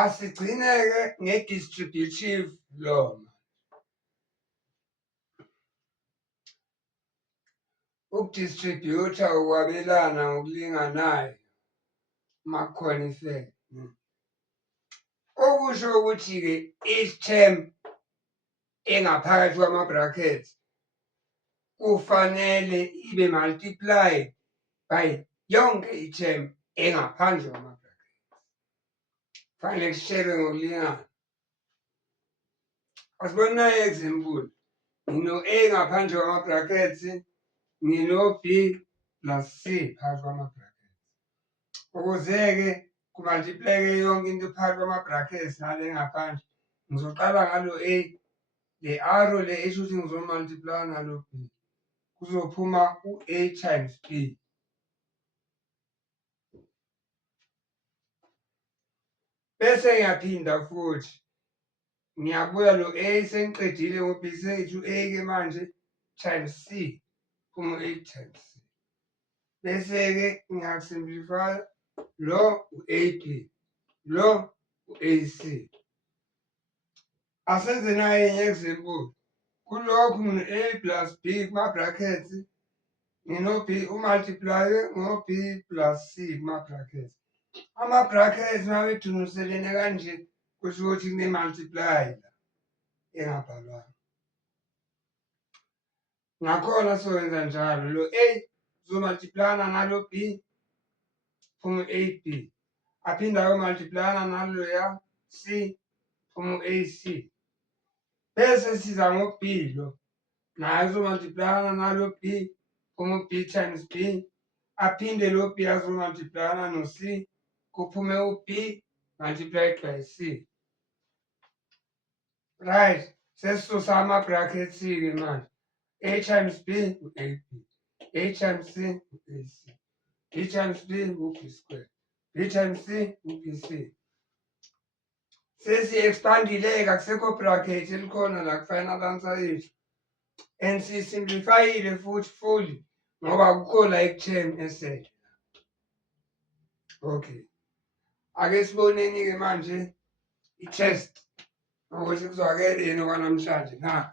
Asigcine-ke nge-distributive law. Ukudistributha ukwabelana ngokulinganayo makukhona effect. Okusho ukuthi-ke each term engaphakathi kwama-brackets kufanele ibe multiplied by yonke i-term engaphandle kwama-brackets. Kufanele kushelwe ngokulingana. Asibone nayo i-example. Ngino-A ngaphandle kwama-brackets, ngino-B plus C phakathi kwama-brackets. Ukuze-ke kumultipleke yonke into phakathi kwama-brackets nale ngaphandle, ngizoqala ngalo A, le arrow le esho ukuthi ngizomultiplaya nalo B. Kuzophuma u-A times B. Bese ngiyaphinda futhi. Ngiyabuya lo A sengiqedile ngo-B sengithi u-A-ke manje times C. Phuma u-A times C. Bese-ke ngiyakusimplifaya. Lo u-AB, lo u-AC. Asenze nayo enye example. Kulokhu ngine-A plus B kuma-brackets, ngino-B umultiplaye ngo-B plus C kuma-brackets. Ama-brackets mabeduniselene kanje kusho ukuthi kune-multiply la engabhalwanga. Ngakhona sokwenza njalo. Lo A uzomultiplayana nalo B, phuma u-AB. Aphinde ayomultiplayana naloya C, phuma u-AC. Bese siza ngo-B lo. Naye uzomultiplayana nalo B, phuma u-B times B. Aphinde lo B azomultiplayana no-C, kuphume u-B multiplied by C. Right, sesisusa ama-brackets-ke manje. A times B u-AB, A times C u-AC, B times B u-B square, B times C u-BC. Sesi-expandile-ke akusekho bracket elikhona la ku-final answer yethu. And siyisimplifayile futhi fully ngoba akukho la i-term esele. Okay. Ake siboneni-ke manje i-test ukuthi kuzwakele yini okwanamhlanje na.